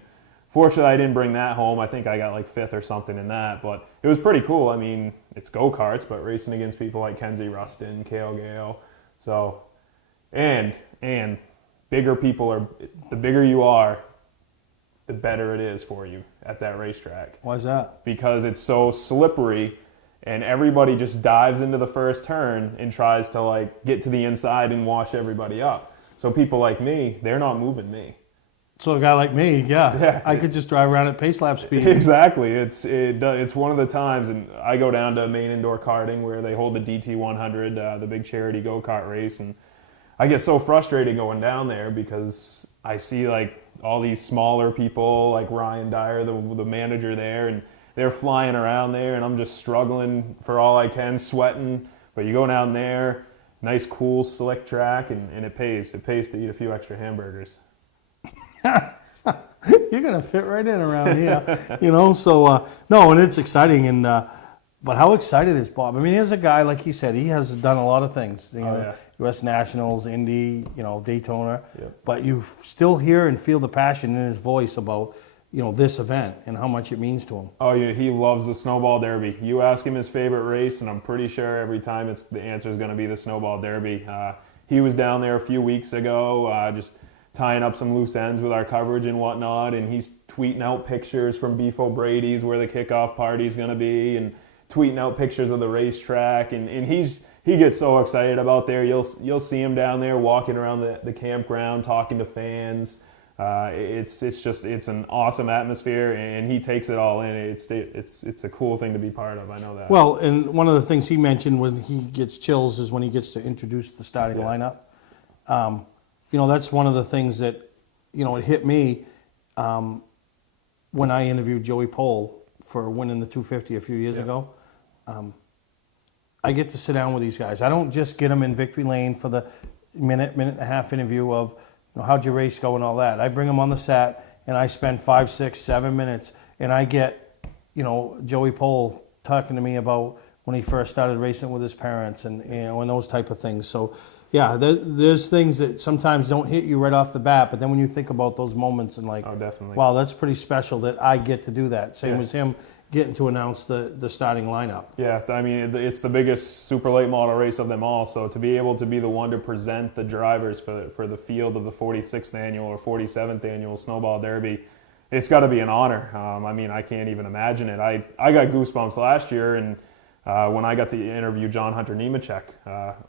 Fortunately, I didn't bring that home. I think I got like 5th or something in that, but it was pretty cool. I mean, it's go-karts, but racing against people like Kenzie Rustin, Cale Gale, so and bigger people the bigger you are, the better it is for you at that racetrack. Why is that? Because it's so slippery and everybody just dives into the first turn and tries to like get to the inside and wash everybody up. So people like me, they're not moving me. So a guy like me, yeah. I could just drive around at pace lap speed. Exactly. It's one of the times, and I go down to Maine Indoor Karting where they hold the DT 100, the big charity go-kart race, and I get so frustrated going down there because I see like all these smaller people like Ryan Dyer, the manager there, and they're flying around there, and I'm just struggling for all I can, sweating. But you go down there, nice, cool, slick track, and it pays. It pays to eat a few extra hamburgers. You're gonna fit right in around here, So no, and it's exciting, and But how excited is Bob? I mean, here's a guy, like he said, he has done a lot of things. You know, U.S. Nationals, Indy, you know, Daytona. But you still hear and feel the passion in his voice about, you know, this event and how much it means to him. Oh yeah, he loves the Snowball Derby. You ask him his favorite race, and I'm pretty sure every time the answer is going to be the Snowball Derby. He was down there a few weeks ago, just tying up some loose ends with our coverage and whatnot, and he's tweeting out pictures from Beef O'Brady's where the kickoff party is going to be, and tweeting out pictures of the racetrack, and he gets so excited about there. You'll see him down there walking around the campground, talking to fans. It's an awesome atmosphere, and he takes it all in. It's a cool thing to be part of. I know that. Well, and one of the things he mentioned when he gets chills is when he gets to introduce the starting lineup. You know, that's one of the things that, you know, it hit me when I interviewed Joey Pole for winning the 250 a few years ago. I get to sit down with these guys. I don't just get them in victory lane for the minute and a half interview of, you know, how'd your race go and all that. I bring them on the set and I spend 5, 6, 7 minutes and I get, you know, Joey Pole talking to me about when he first started racing with his parents and, you know, and those type of things. So yeah, there's things that sometimes don't hit you right off the bat, but then when you think about those moments and like, oh, definitely. Wow, that's pretty special that I get to do that. Same as him getting to announce the starting lineup. Yeah, I mean, it's the biggest super late model race of them all, so to be able to be the one to present the drivers for the field of the 46th annual or 47th annual Snowball Derby, it's got to be an honor. I mean, I can't even imagine it. I got goosebumps last year, and when I got to interview John Hunter Nemechek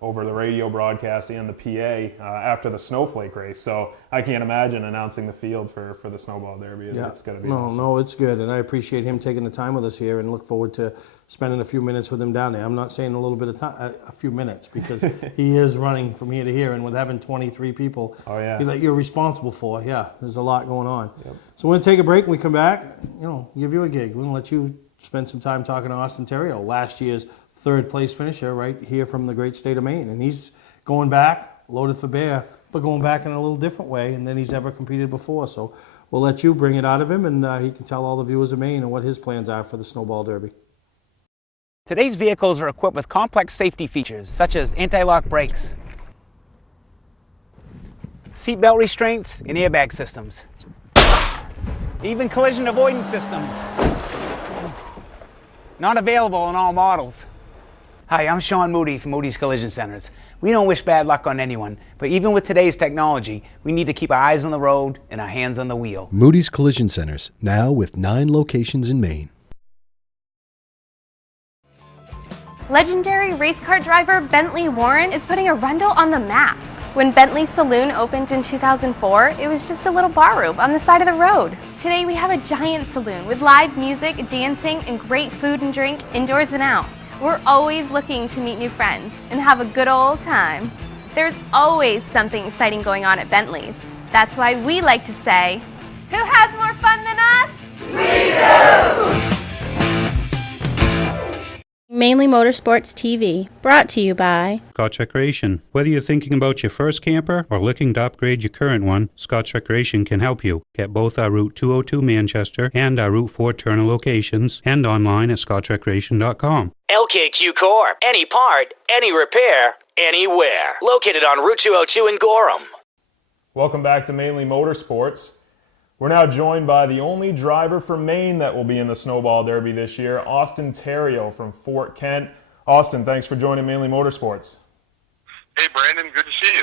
over the radio broadcast and the PA after the Snowflake race. So I can't imagine announcing the field for the Snowball Derby. It's going to be awesome. No, it's good. And I appreciate him taking the time with us here and look forward to spending a few minutes with him down there. I'm not saying a little bit of time, a few minutes, because he is running from here to here. And with having 23 people that you're responsible for, there's a lot going on. So we're going to take a break. When we come back, you know, give you a gig. We're going to let you spend some time talking to Austin Terrio, last year's third place finisher right here from the great state of Maine. And he's going back, loaded for bear, but going back in a little different way than he's ever competed before. So we'll let you bring it out of him, and he can tell all the viewers of Maine and what his plans are for the Snowball Derby. Today's vehicles are equipped with complex safety features such as anti-lock brakes, seatbelt restraints, and airbag systems, even collision avoidance systems. Not available in all models. Hi, I'm Sean Moody from Moody's Collision Centers. We don't wish bad luck on anyone, but even with today's technology, we need to keep our eyes on the road and our hands on the wheel. Moody's Collision Centers, now with 9 locations in Maine. Legendary race car driver Bentley Warren is putting Arundel on the map. When Bentley's Saloon opened in 2004, it was just a little bar room on the side of the road. Today we have a giant saloon with live music, dancing, and great food and drink indoors and out. We're always looking to meet new friends and have a good old time. There's always something exciting going on at Bentley's. That's why we like to say, who has more fun than us? We do! Mainly Motorsports TV, brought to you by Scotch Recreation. Whether you're thinking about your first camper or looking to upgrade your current one, Scotch Recreation can help you. Get both our Route 202 Manchester and our Route 4 Turner locations and online at scotchrecreation.com. LKQ Core. Any part, any repair, anywhere. Located on Route 202 in Gorham. Welcome back to Mainly Motorsports. We're now joined by the only driver from Maine that will be in the Snowball Derby this year, Austin Terrio from Fort Kent. Austin, thanks for joining Mainly Motorsports. Hey, Brandon, good to see you.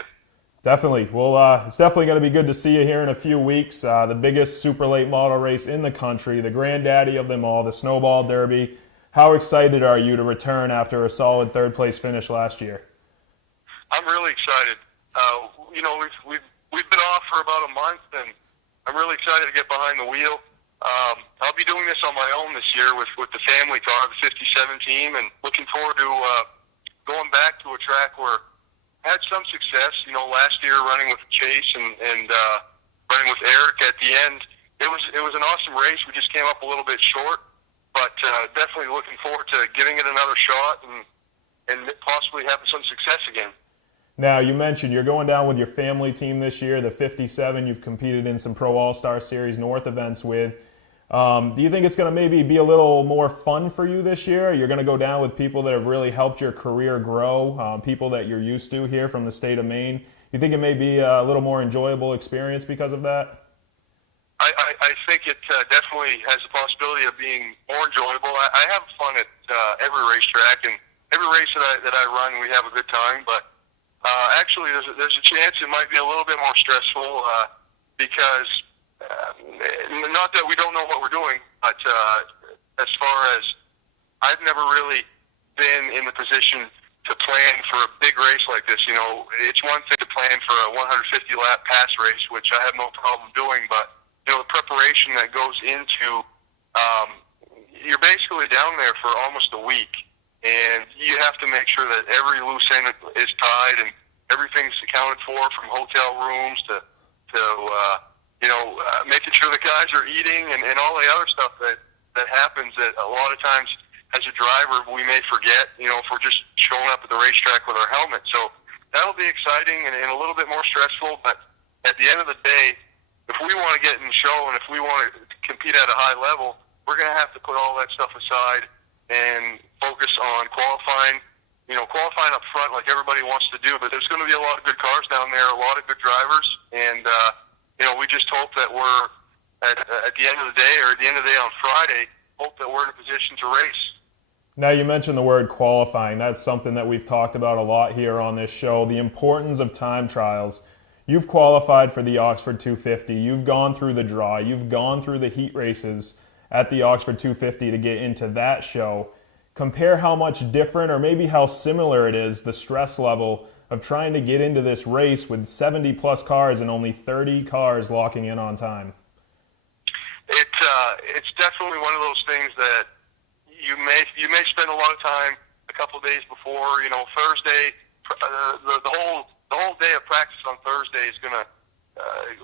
Definitely. Well, it's definitely going to be good to see you here in a few weeks. The biggest super late model race in the country, the granddaddy of them all, the Snowball Derby. How excited are you to return after a solid third-place finish last year? I'm really excited. You know, we've been off for about a month, and I'm really excited to get behind the wheel. I'll be doing this on my own this year with the family car, the 57 team, and looking forward to going back to a track where I had some success. You know, last year running with Chase and running with Eric at the end. It was an awesome race. We just came up a little bit short, but definitely looking forward to giving it another shot and possibly having some success again. Now, you mentioned you're going down with your family team this year, the 57 you've competed in some Pro All-Star Series North events with. Do you think it's going to maybe be a little more fun for you this year? You're going to go down with people that have really helped your career grow, people that you're used to here from the state of Maine. You think it may be a little more enjoyable experience because of that? I think it definitely has the possibility of being more enjoyable. I have fun at every racetrack, and every race that I run, we have a good time. But actually, there's a chance it might be a little bit more stressful because not that we don't know what we're doing, but as far as I've never really been in the position to plan for a big race like this. You know, it's one thing to plan for a 150-lap pass race, which I have no problem doing, but you know, the preparation that goes into, you're basically down there for almost a week, and you have to make sure that every loose end is tied and everything's accounted for, from hotel rooms to making sure the guys are eating and all the other stuff that happens that a lot of times as a driver we may forget, you know, if we're just showing up at the racetrack with our helmet. So that'll be exciting and a little bit more stressful, but at the end of the day, if we want to get in the show and if we want to compete at a high level, we're going to have to put all that stuff aside and focus on qualifying, you know, qualifying up front like everybody wants to do. But there's going to be a lot of good cars down there, a lot of good drivers, and, you know, we just hope that we're, at the end of the day or at the end of the day on Friday, hope that we're in a position to race. Now, you mentioned the word qualifying. That's something that we've talked about a lot here on this show, the importance of time trials. You've qualified for the Oxford 250. You've gone through the draw. You've gone through the heat races at the Oxford 250 to get into that show. Compare how much different or maybe how similar it is, the stress level of trying to get into this race with 70-plus cars and only 30 cars locking in on time. It's definitely one of those things that you may spend a lot of time a couple of days before. You know, Thursday, the whole day of practice on Thursday is gonna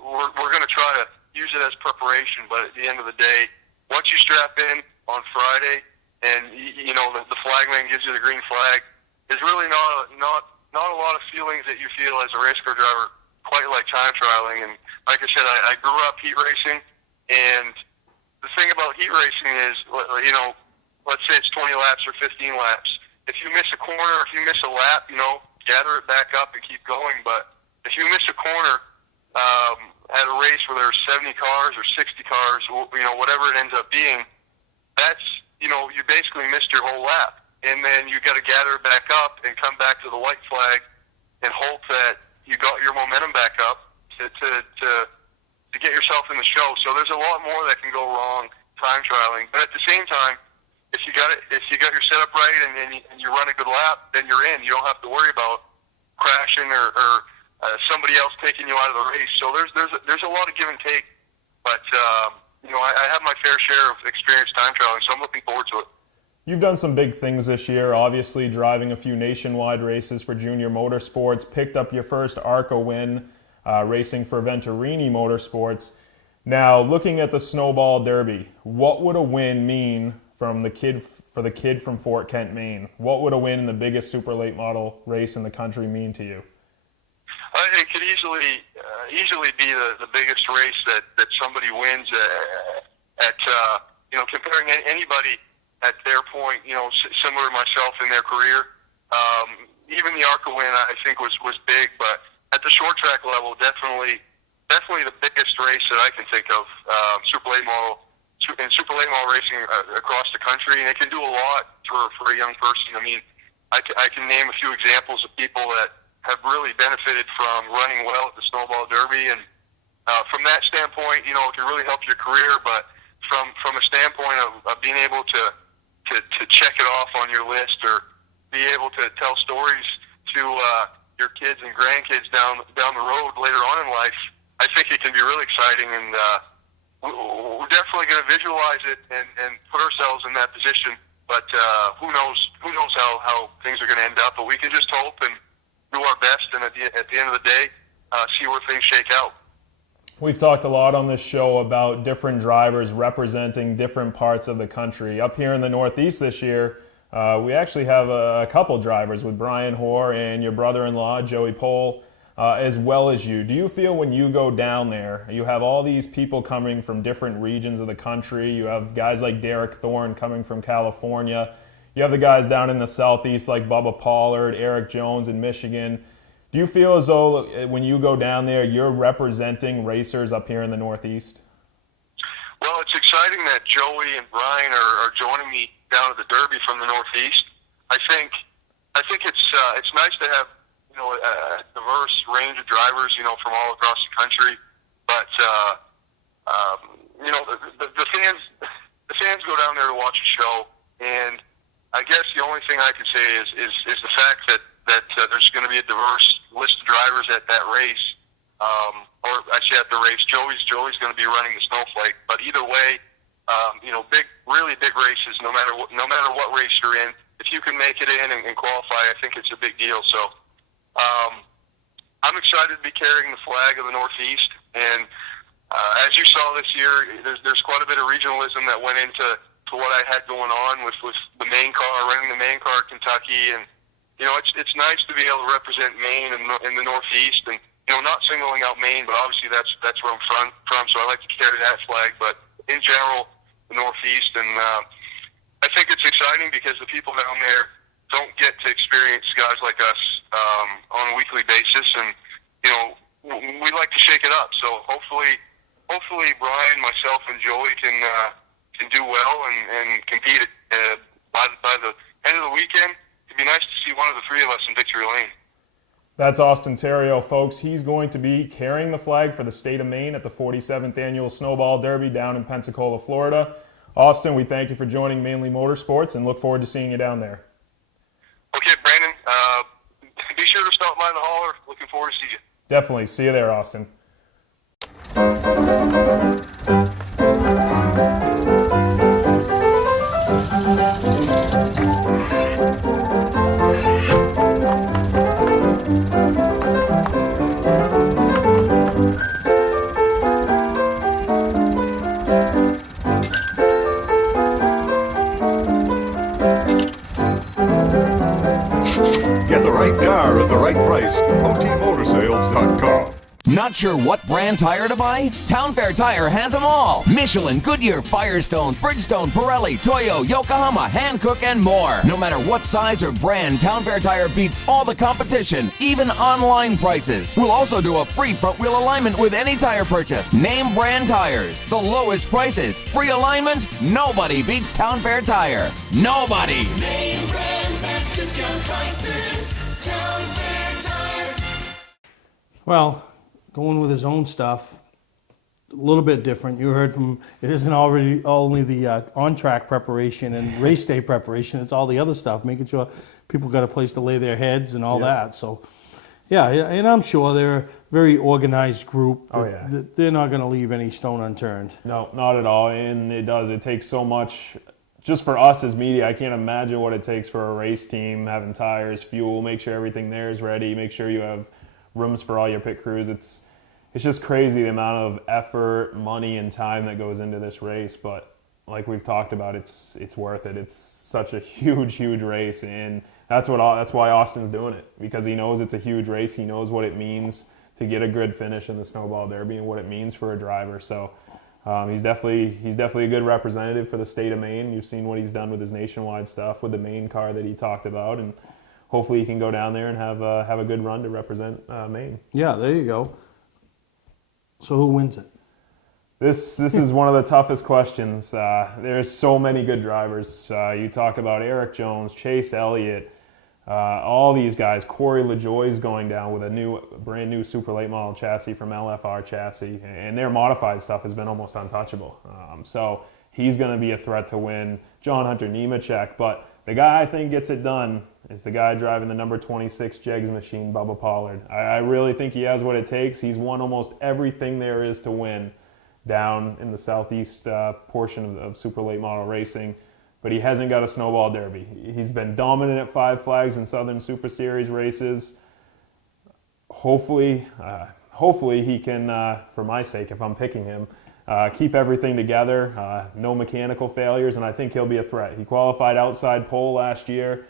we're gonna try to use it as preparation. But at the end of the day, once you strap in on Friday, and you know the flagman gives you the green flag, there's really not a lot of feelings that you feel as a race car driver quite like time trialing. And like I said, I grew up heat racing, and the thing about heat racing is, you know, let's say it's 20 laps or 15 laps. If you miss a corner, if you miss a lap, you know, gather it back up and keep going. But if you miss a corner at a race where there's 70 cars or 60 cars, you know, whatever it ends up being, that's, you know, you basically missed your whole lap. And then you got to gather it back up and come back to the white flag and hope that you got your momentum back up to get yourself in the show. So there's a lot more that can go wrong time trialing. But at the same time, if you got your setup right and you run a good lap, then you're in. You don't have to worry about crashing or somebody else taking you out of the race. So there's a lot of give and take. But you know, I have my fair share of experience time trialing, so I'm looking forward to it. You've done some big things this year, obviously driving a few nationwide races for Junior Motorsports, picked up your first ARCA win racing for Venturini Motorsports. Now, looking at the Snowball Derby, what would a win mean for the kid from Fort Kent, Maine? What would a win in the biggest super late model race in the country mean to you? It could easily be the biggest race that somebody wins at you know, comparing anybody at their point, you know, similar to myself in their career. Even the ARCA win, I think, was big, but at the short track level, definitely the biggest race that I can think of, super late model racing across the country, and it can do a lot for a young person. I mean, I can name a few examples of people that have really benefited from running well at the Snowball Derby, and from that standpoint, you know, it can really help your career. But from a standpoint of being able to check it off on your list or be able to tell stories to your kids and grandkids down the road later on in life, I think it can be really exciting, and we're definitely going to visualize it and put ourselves in that position. But who knows how things are going to end up. But we can just hope and do our best, and at the end of the day, see where things shake out. We've talked a lot on this show about different drivers representing different parts of the country. Up here in the Northeast this year, we actually have a couple drivers with Brian Hoare and your brother-in-law, Joey Pohl. as well as you. Do you feel when you go down there, you have all these people coming from different regions of the country, you have guys like Derek Thorne coming from California, you have the guys down in the Southeast like Bubba Pollard, Eric Jones in Michigan. Do you feel as though when you go down there, you're representing racers up here in the Northeast? Well, it's exciting that Joey and Brian are joining me down at the Derby from the Northeast. I think it's nice to have a diverse range of drivers from all across the country. But the fans go down there to watch a show, and I guess the only thing I can say is the fact that there's going to be a diverse list of drivers at that race, or actually at the race. Joey's going to be running the Snowflake, but either way, really big races. No matter what race you're in, if you can make it in and qualify, I think it's a big deal. So I'm excited to be carrying the flag of the Northeast, and as you saw this year, there's quite a bit of regionalism that went into what I had going on with the main car, running the main car at Kentucky, and it's nice to be able to represent Maine in the Northeast, and not singling out Maine, but obviously that's where I'm from, so I like to carry that flag. But in general, the Northeast, and I think it's exciting because the people down there don't get to experience guys like us on a weekly basis, and we like to shake it up. So hopefully Brian, myself, and Joey can do well and compete by the end of the weekend. It'd be nice to see one of the three of us in victory lane. That's Austin Terrio, folks. He's going to be carrying the flag for the state of Maine at the 47th Annual Snowball Derby down in Pensacola, Florida. Austin, we thank you for joining Mainely Motorsports and look forward to seeing you down there. Okay, Brandon. Be sure to stop by the hauler. Looking forward to see you. Definitely. See you there, Austin. Get the right car at the right price. OTMotorsales.com. Not sure what brand tire to buy? Town Fair Tire has them all. Michelin, Goodyear, Firestone, Bridgestone, Pirelli, Toyo, Yokohama, Hankook, and more. No matter what size or brand, Town Fair Tire beats all the competition, even online prices. We'll also do a free front wheel alignment with any tire purchase. Name brand tires, the lowest prices, free alignment. Nobody beats Town Fair Tire. Nobody. Name brands at discount prices. Town Fair Tire. Well, going with his own stuff, a little bit different. You heard from, it isn't already only the on-track preparation and race day preparation, it's all the other stuff, making sure people got a place to lay their heads and all that. So, yeah, and I'm sure they're a very organized group. They're not going to leave any stone unturned. No, not at all, and it takes so much. Just for us as media, I can't imagine what it takes for a race team, having tires, fuel, make sure everything there is ready, make sure you have rooms for all your pit crews. It's just crazy the amount of effort, money, and time that goes into this race. But like we've talked about, it's worth it. It's such a huge race, and that's why Austin's doing it, because he knows it's a huge race. He knows what it means to get a good finish in the Snowball Derby and what it means for a driver. So he's definitely a good representative for the state of Maine. You've seen what he's done with his nationwide stuff with the main car that he talked about, and hopefully he can go down there and have a good run to represent Maine. Yeah, there you go. So who wins it? This is one of the toughest questions. There's so many good drivers. You talk about Eric Jones, Chase Elliott, all these guys. Corey LaJoie's going down with a brand new super late model chassis from LFR Chassis, and their modified stuff has been almost untouchable. So he's going to be a threat to win. John Hunter Nemechek, but the guy I think gets it done is the guy driving the number 26 Jegs machine, Bubba Pollard. I really think he has what it takes. He's won almost everything there is to win down in the southeast portion of super late model racing, but he hasn't got a Snowball Derby. He's been dominant at Five Flags and Southern Super Series races. Hopefully he can, for my sake, if I'm picking him, keep everything together, no mechanical failures, and I think he'll be a threat. He qualified outside pole last year.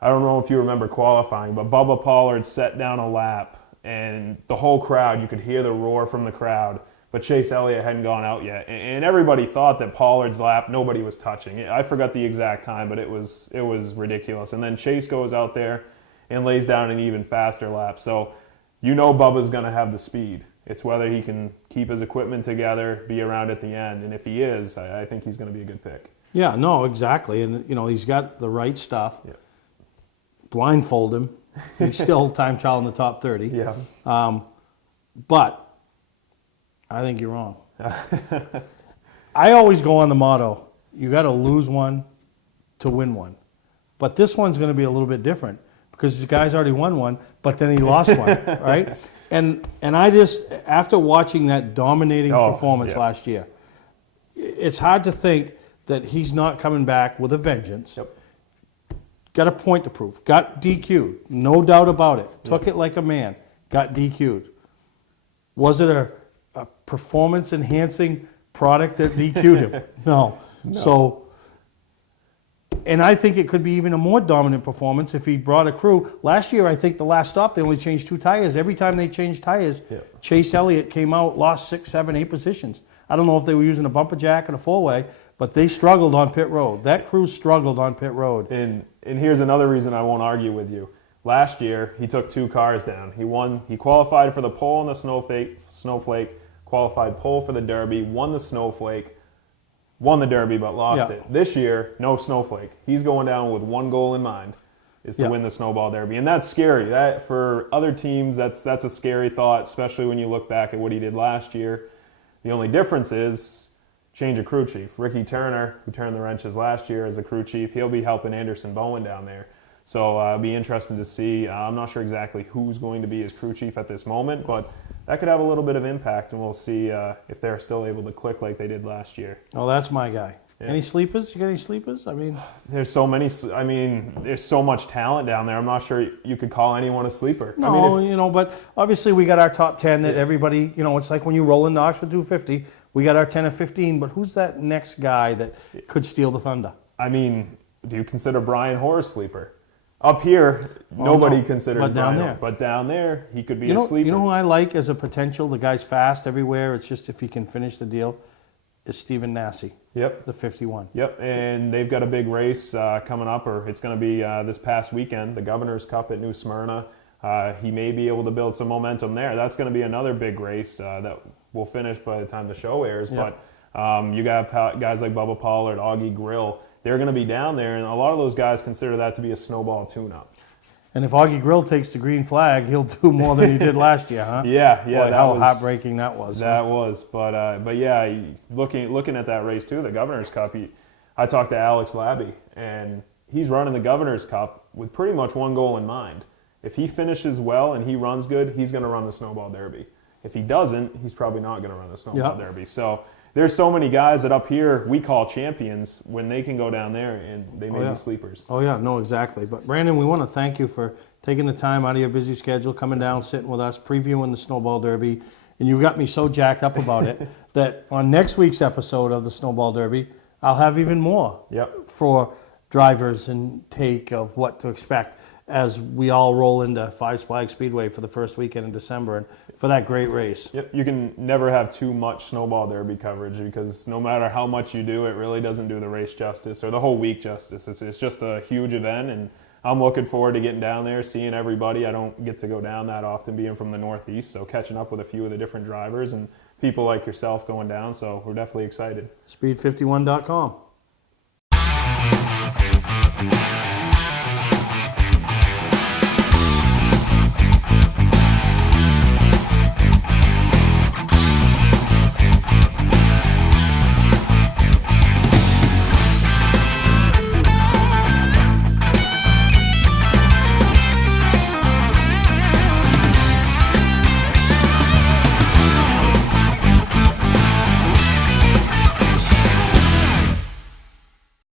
I don't know if you remember qualifying, but Bubba Pollard set down a lap and the whole crowd, you could hear the roar from the crowd, but Chase Elliott hadn't gone out yet. And everybody thought that Pollard's lap, nobody was touching. I forgot the exact time, but it was ridiculous. And then Chase goes out there and lays down an even faster lap. So you know Bubba's going to have the speed. It's whether he can keep his equipment together, be around at the end. And if he is, I think he's going to be a good pick. Yeah, no, exactly. And, you know, he's got the right stuff. Yeah. Blindfold him. He's still time trial in the top 30. Yeah. But I think you're wrong. I always go on the motto, you got to lose one to win one. But this one's going to be a little bit different because this guy's already won one, but then he lost one, right? And I just, after watching that dominating performance last year, it's hard to think that he's not coming back with a vengeance. Yep. Got a point to prove. Got DQ'd. No doubt about it. Took it like a man. Got DQ'd. Was it a performance-enhancing product that DQ'd him? No. So, and I think it could be even a more dominant performance if he brought a crew. Last year, I think the last stop, they only changed 2 tires. Every time they changed tires, Chase Elliott came out, lost 6, 7, 8 positions. I don't know if they were using a bumper jack and a four-way, but they struggled on pit road. That crew struggled on pit road. And here's another reason I won't argue with you. Last year, he took 2 cars down. He qualified for the pole in the Snowflake, qualified pole for the Derby, won the Snowflake, won the Derby but lost it. This year, no Snowflake. He's going down with one goal in mind, is to win the Snowball Derby. And that's scary. That for other teams, that's a scary thought, especially when you look back at what he did last year. The only difference is change of crew chief. Ricky Turner, who turned the wrenches last year as the crew chief, he'll be helping Anderson Bowen down there. So it'll be interesting to see. I'm not sure exactly who's going to be his crew chief at this moment, but that could have a little bit of impact, and we'll see if they're still able to click like they did last year. Oh, that's my guy. Yeah. Any sleepers? You got any sleepers? I mean, there's so many. I mean, there's so much talent down there. I'm not sure you could call anyone a sleeper. No, you know, but obviously we got our top 10 that everybody, you know, it's like when you roll in the Oxford 250, we got our 10 or 15, but who's that next guy that could steal the thunder? I mean, do you consider Brian Hoare a sleeper? Up here, nobody considers Brian Hoare, but down there, he could be a sleeper. You know who I like as a potential? The guy's fast everywhere. It's just if he can finish the deal, is Stephen Nasse. Yep. The 51. Yep, and they've got a big race coming up, or it's going to be this past weekend, the Governor's Cup at New Smyrna. He may be able to build some momentum there. That's going to be another big race that will finish by the time the show airs. Yep. But you got guys like Bubba Pollard, Augie Grill. They're going to be down there, and a lot of those guys consider that to be a snowball tune-up. And if Augie Grill takes the green flag, he'll do more than he did last year, huh? Yeah. Boy, how heartbreaking that was. That was, but yeah, looking at that race too, the Governor's Cup. I talked to Alex Labby, and he's running the Governor's Cup with pretty much one goal in mind. If he finishes well and he runs good, he's going to run the Snowball Derby. If he doesn't, he's probably not going to run the Snowball Derby. So there's so many guys that up here we call champions when they can go down there and they may be sleepers. Oh yeah, no, exactly. But Brandon, we want to thank you for taking the time out of your busy schedule, coming down, sitting with us, previewing the Snowball Derby. And you got me so jacked up about it that on next week's episode of the Snowball Derby, I'll have even more for drivers and take of what to expect as we all roll into Five Flags Speedway for the first weekend in December and for that great race. Yep, you can never have too much Snowball Derby coverage because no matter how much you do, it really doesn't do the race justice or the whole week justice. It's just a huge event, and I'm looking forward to getting down there, seeing everybody. I don't get to go down that often being from the Northeast, so catching up with a few of the different drivers and people like yourself going down, so we're definitely excited. Speed51.com.